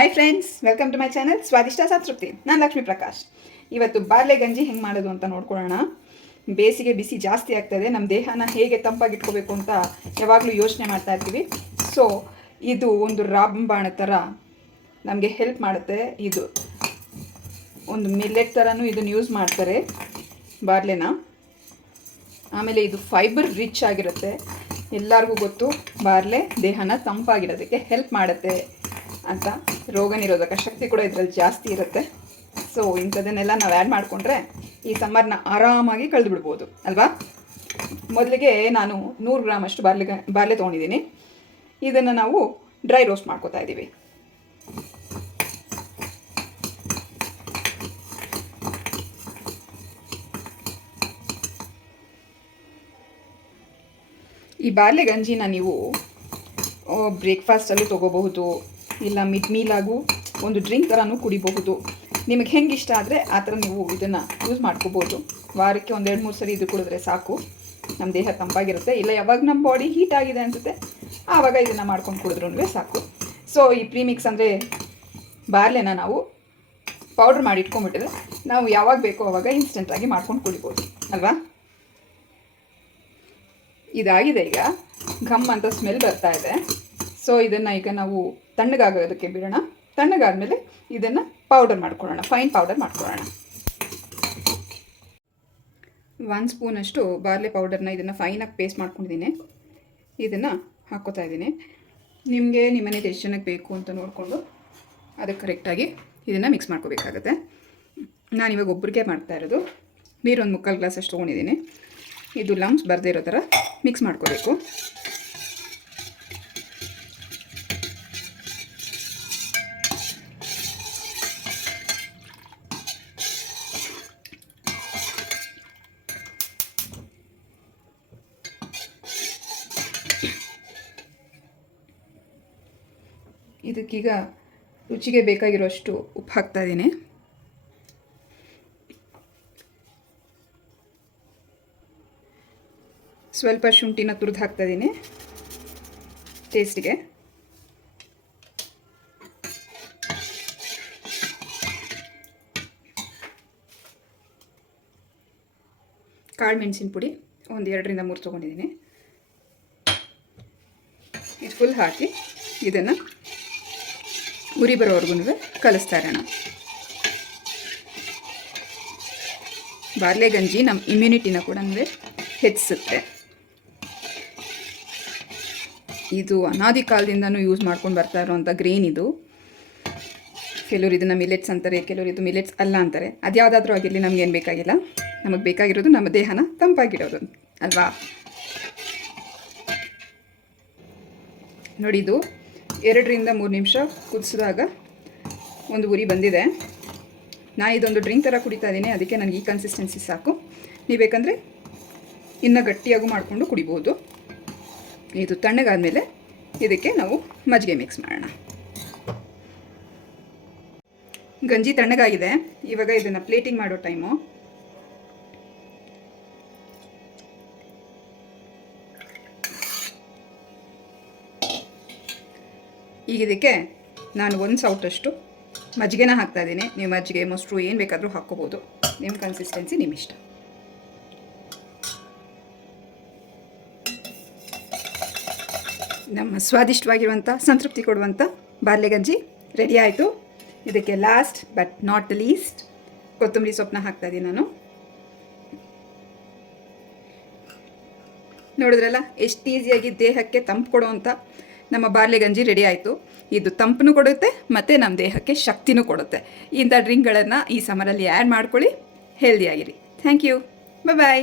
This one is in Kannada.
Hi friends, welcome to my channel Swadishta Santrupti. ನಾನು ಲಕ್ಷ್ಮೀ ಪ್ರಕಾಶ್. ಇವತ್ತು ಬಾರ್ಲೆ ಗಂಜಿ ಹೆಂಗೆ ಮಾಡೋದು ಅಂತ ನೋಡ್ಕೊಳ್ಳೋಣ. ಬೇಸಿಗೆ ಬಿಸಿ ಜಾಸ್ತಿ ಆಗ್ತಾಯಿದೆ. ನಮ್ಮ ದೇಹನ ಹೇಗೆ ತಂಪಾಗಿಟ್ಕೋಬೇಕು ಅಂತ ಯಾವಾಗಲೂ ಯೋಚನೆ ಮಾಡ್ತಾ ಇರ್ತೀವಿ. ಸೊ ಇದು ಒಂದು ರಾಂಬಾಣ ಥರ ನಮಗೆ ಹೆಲ್ಪ್ ಮಾಡುತ್ತೆ. ಇದು ಒಂದು ಮಿಲ್ಲೆಟ್ ಥರನೂ ಇದನ್ನು ಯೂಸ್ ಮಾಡ್ತಾರೆ ಬಾರ್ಲೆನ. ಆಮೇಲೆ ಇದು ಫೈಬರ್ ರಿಚ್ ಆಗಿರುತ್ತೆ. ಎಲ್ಲರಿಗೂ ಗೊತ್ತು ಬಾರ್ಲೆ ದೇಹನ ತಂಪಾಗಿಡೋದಕ್ಕೆ ಹೆಲ್ಪ್ ಮಾಡುತ್ತೆ ಅಂತ. ರೋಗ ನಿರೋಧಕ ಶಕ್ತಿ ಕೂಡ ಇದರಲ್ಲಿ ಜಾಸ್ತಿ ಇರುತ್ತೆ. ಸೊ ಇಂಥದನ್ನೆಲ್ಲ ನಾವು ಆ್ಯಡ್ ಮಾಡಿಕೊಂಡ್ರೆ ಈ ಸಮ್ಮರ್ನ ಆರಾಮಾಗಿ ಕಳೆದು ಬಿಡ್ಬೋದು ಅಲ್ವಾ. ಮೊದಲಿಗೆ ನಾನು 100 ಗ್ರಾಮ್ ಅಷ್ಟು ಬಾರ್ಲೆ ತೊಗೊಂಡಿದ್ದೀನಿ. ಇದನ್ನು ನಾವು ಡ್ರೈ ರೋಸ್ಟ್ ಮಾಡ್ಕೋತಾ ಇದ್ದೀವಿ. ಈ ಬಾರ್ಲೆ ಗಂಜಿನ ನೀವು ಬ್ರೇಕ್ಫಾಸ್ಟಲ್ಲೂ ತೊಗೋಬಹುದು, ಇಲ್ಲ ಮಿಡ್ ಮೀಲಾಗೂ ಒಂದು ಡ್ರಿಂಕ್ ಥರನೂ ಕುಡಿಬಹುದು. ನಿಮಗೆ ಹೆಂಗೆ ಇಷ್ಟ ಆದರೆ ಆ ಥರ ನೀವು ಇದನ್ನು ಯೂಸ್ ಮಾಡ್ಕೋಬೋದು. ವಾರಕ್ಕೆ 1-2-3 ಸರಿ ಇದು ಕುಡಿದ್ರೆ ಸಾಕು. ನಮ್ಮ ದೇಹ ತಂಪಾಗಿರುತ್ತೆ. ಇಲ್ಲ ಯಾವಾಗ ನಮ್ಮ ಬಾಡಿ ಹೀಟ್ ಆಗಿದೆ ಅನಿಸುತ್ತೆ ಆವಾಗ ಇದನ್ನು ಮಾಡ್ಕೊಂಡು ಕುಡಿದ್ರೂ ಸಾಕು. ಸೊ ಈ ಪ್ರೀಮಿಕ್ಸ್ ಅಂದರೆ ಬಾರ್ಲೆನ ನಾವು ಪೌಡ್ರ್ ಮಾಡಿ ಇಟ್ಕೊಂಡ್ಬಿಟ್ಟಿದ್ರೆ ನಾವು ಯಾವಾಗ ಬೇಕೋ ಆವಾಗ ಇನ್ಸ್ಟೆಂಟಾಗಿ ಮಾಡ್ಕೊಂಡು ಕುಡಿಬೋದು ಅಲ್ವಾ. ಇದಾಗಿದೆ, ಈಗ ಘಮ್ ಅಂತ ಸ್ಮೆಲ್ ಬರ್ತಾ ಇದೆ. ಸೊ ಇದನ್ನು ಈಗ ನಾವು ತಣ್ಣಗಾಗೋದಕ್ಕೆ ಬಿಡೋಣ. ತಣ್ಣಗಾದ್ಮೇಲೆ ಇದನ್ನು ಪೌಡರ್ ಮಾಡ್ಕೊಳ್ಳೋಣ, ಫೈನ್ ಪೌಡರ್ ಮಾಡ್ಕೊಳ್ಳೋಣ. 1 ಸ್ಪೂನಷ್ಟು ಬಾರ್ಲೆ ಪೌಡರ್ನ ಇದನ್ನು ಫೈನಾಗಿ ಪೇಸ್ಟ್ ಮಾಡ್ಕೊಂಡಿದ್ದೀನಿ. ಇದನ್ನು ಹಾಕ್ಕೋತಾ ಇದ್ದೀನಿ. ನಿಮಗೆ ನಿಮ್ಮನೇದು ಎಷ್ಟು ಜನಕ್ಕೆ ಬೇಕು ಅಂತ ನೋಡಿಕೊಂಡು ಅದಕ್ಕೆ ಕರೆಕ್ಟಾಗಿ ಇದನ್ನು ಮಿಕ್ಸ್ ಮಾಡ್ಕೋಬೇಕಾಗತ್ತೆ. ನಾನಿವಾಗ ಒಬ್ಬರಿಗೆ ಮಾಡ್ತಾ ಇರೋದು. ನೀರು 1/4 ಗ್ಲಾಸ್ ಅಷ್ಟು ತೊಗೊಂಡಿದ್ದೀನಿ. ಇದು ಲಂಪ್ಸ್ ಬರದೇ ಇರೋ ಥರ ಮಿಕ್ಸ್ ಮಾಡ್ಕೋಬೇಕು. ಇದಕ್ಕೀಗ ರುಚಿಗೆ ಬೇಕಾಗಿರೋಷ್ಟು ಉಪ್ಪು ಹಾಕ್ತಾ ಇದ್ದೀನಿ. ಸ್ವಲ್ಪ ಶುಂಠಿನ ತುರಿದು ಹಾಕ್ತಾ ಇದ್ದೀನಿ ಟೇಸ್ಟಿಗೆ. ಕಾಳು ಮೆಣಸಿನ ಪುಡಿ 2-3 ತೊಗೊಂಡಿದ್ದೀನಿ. ಇದು ಫುಲ್ ಹಾಕಿ ಇದನ್ನು ಉರಿ ಬರೋವರೆಗೂ ಕಲಿಸ್ತಾ ಇರೋಣ. ಬಾರ್ಲೆ ಗಂಜಿ ನಮ್ಮ ಇಮ್ಯುನಿಟಿನ ಕೂಡ ಹೆಚ್ಚಿಸುತ್ತೆ. ಇದು ಅನಾದಿ ಕಾಲದಿಂದನೂ ಯೂಸ್ ಮಾಡ್ಕೊಂಡು ಬರ್ತಾ ಇರೋವಂಥ ಗ್ರೇನ್ ಇದು. ಕೆಲವರು ಇದನ್ನು ಮಿಲೆಟ್ಸ್ ಅಂತಾರೆ, ಕೆಲವರು ಇದು ಮಿಲೆಟ್ಸ್ ಅಲ್ಲ ಅಂತಾರೆ. ಅದು ಯಾವುದಾದ್ರೂ ಆಗಿರಲಿ, ನಮಗೇನು ಬೇಕಾಗಿಲ್ಲ. ನಮಗೆ ಬೇಕಾಗಿರೋದು ನಮ್ಮ ದೇಹನ ತಂಪಾಗಿಡೋದು ಅಲ್ವಾ. ನೋಡಿ, ಇದು 2-3 ನಿಮಿಷ ಕುದಿಸಿದಾಗ ಒಂದು ಉರಿ ಬಂದಿದೆ. ನಾನು ಇದೊಂದು ಡ್ರಿಂಕ್ ಥರ ಕುಡಿತಾ ಇದ್ದೀನಿ, ಅದಕ್ಕೆ ನನಗೆ ಈ ಕನ್ಸಿಸ್ಟೆನ್ಸಿ ಸಾಕು. ನೀವು ಬೇಕಂದರೆ ಇನ್ನೂ ಗಟ್ಟಿಯಾಗೂ ಮಾಡಿಕೊಂಡು ಕುಡಿಬೋದು. ಇದು ತಣ್ಣಗಾದಮೇಲೆ ಇದಕ್ಕೆ ನಾವು ಮಜ್ಜಿಗೆ ಮಿಕ್ಸ್ ಮಾಡೋಣ. ಗಂಜಿ ತಣ್ಣಗಾಗಿದೆ. ಇವಾಗ ಇದನ್ನು ಪ್ಲೇಟಿಂಗ್ ಮಾಡೋ ಟೈಮು. ಈಗ ಇದಕ್ಕೆ ನಾನು 1 ಸೌಟಷ್ಟು ಮಜ್ಜಿಗೆನ ಹಾಕ್ತಾಯಿದ್ದೀನಿ. ನೀವು ಮಜ್ಜಿಗೆ, ಮೊಸರು ಏನು ಬೇಕಾದರೂ ಹಾಕ್ಕೋಬೋದು. ನಿಮ್ಮ ಕನ್ಸಿಸ್ಟೆನ್ಸಿ ನಿಮ್ಮ ಇಷ್ಟ. ನಮ್ಮ ಸ್ವಾದಿಷ್ಟವಾಗಿರುವಂಥ, ಸಂತೃಪ್ತಿ ಕೊಡುವಂಥ ಬಾರ್ಲೆ ಗಂಜಿ ರೆಡಿ ಆಯಿತು. ಇದಕ್ಕೆ last but not the least ಕೊತ್ತಂಬರಿ ಸೊಪ್ಪನ್ನ ಹಾಕ್ತಾಯಿದ್ದೀನಿ ನಾನು. ನೋಡಿದ್ರಲ್ಲ ಎಷ್ಟು ಈಸಿಯಾಗಿ ದೇಹಕ್ಕೆ ತಂಪು ಕೊಡುವಂಥ ನಮ್ಮ ಬಾರ್ಲೆ ಗಂಜಿ ರೆಡಿ ಆಯಿತು. ಇದು ತಂಪನ್ನು ಕೊಡುತ್ತೆ ಮತ್ತು ನಮ್ಮ ದೇಹಕ್ಕೆ ಶಕ್ತಿನೂ ಕೊಡುತ್ತೆ. ಇಂಥ ಡ್ರಿಂಕ್ಗಳನ್ನು ಈ ಸಮರಲ್ಲಿ ಆ್ಯಡ್ ಮಾಡ್ಕೊಳ್ಳಿ, ಹೆಲ್ದಿಯಾಗಿರಿ. Thank you, bye.